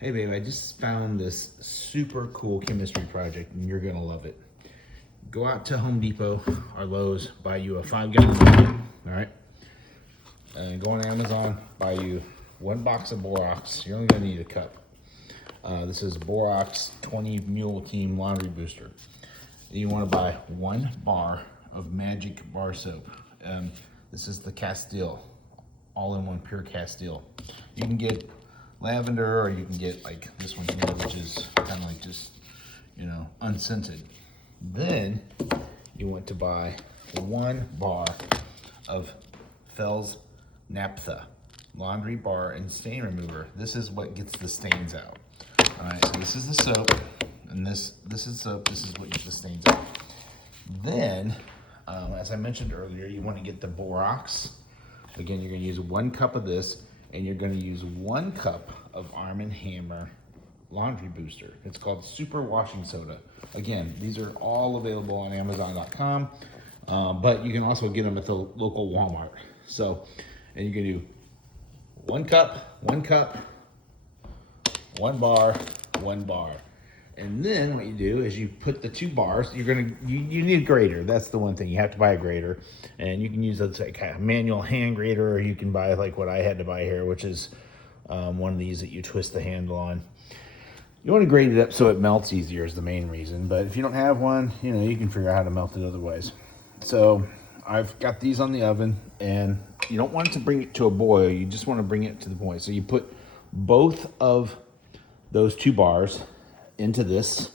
Hey babe, I just found this super cool chemistry project and you're gonna love it. Go out to Home Depot or Lowe's, buy you a 5-gallon bucket, all right? And go on Amazon, buy you 1 box of borax. You're only gonna need a cup. This is borax 20 mule team laundry booster. You wanna buy 1 bar of magic bar soap. This is the Castile, all-in-one pure Castile. You can get lavender, or you can get like this one here, which is kind of like just, unscented. Then you want to buy 1 bar of Fell's Naphtha laundry bar and stain remover. This is what gets the stains out. All right, so this is the soap, and this is soap. This is what gets the stains out. Then, as I mentioned earlier, you want to get the borax. Again, you're going to use 1 cup of this, and you're going to use 1 cup of Arm & Hammer laundry booster. It's called Super Washing Soda. Again, these are all available on Amazon.com, but you can also get them at the local Walmart. So, and you can do 1 cup, 1 cup, 1 bar, 1 bar. And then what you do is you put the 2 bars. You need a grater. That's the one thing. You have to buy a grater, and you can use a manual hand grater, or you can buy like what I had to buy here, which is one of these that you twist the handle on. You want to grate it up so it melts easier is the main reason. But if you don't have one, you can figure out how to melt it other ways. So I've got these on the oven, and you don't want it to bring it to a boil. You just want to bring it to the point. So you put both of those 2 bars into this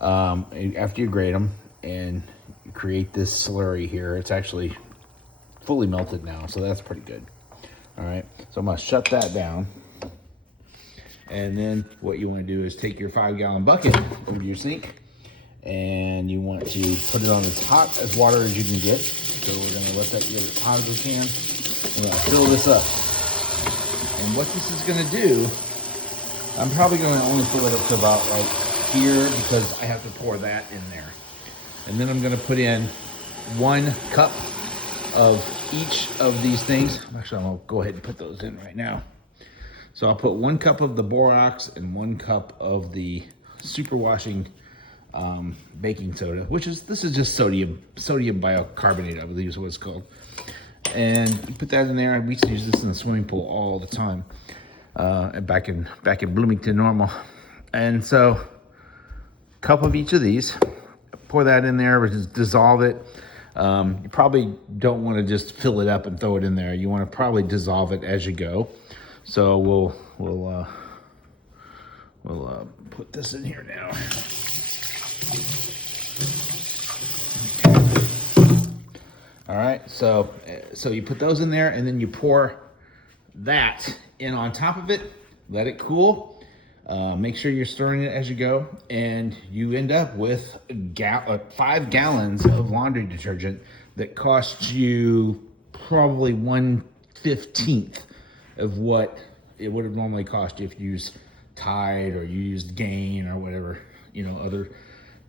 after you grate them, and you create this slurry here. It's actually fully melted now, so that's pretty good. All right, so I'm gonna shut that down, and then what you want to do is take your 5-gallon bucket over to your sink, and you want to put it on as hot as water as you can get. So we're gonna let that get as hot as we can. We're gonna fill this up, and what this is gonna do, I'm probably going to only fill it up to about right here, because I have to pour that in there. And then I'm going to put in 1 cup of each of these things. Actually, I'm going to go ahead and put those in right now. So I'll put 1 cup of the borax and 1 cup of the super washing baking soda, this is just sodium bicarbonate, I believe is what it's called. And you put that in there. We used to use this in the swimming pool all the time. Back in Bloomington Normal. And so a cup of each of these, pour that in there, just dissolve it. You probably don't want to just fill it up and throw it in there. You want to probably dissolve it as you go. So we'll put this in here now. All right, so you put those in there, and then you pour that in on top of it, let it cool. Make sure you're stirring it as you go, and you end up with 5 gallons of laundry detergent that costs you probably 1/15 of what it would have normally cost you if you used Tide or you used Gain or whatever, other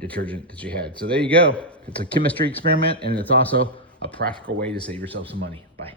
detergent that you had. So there you go. It's a chemistry experiment, and it's also a practical way to save yourself some money. Bye.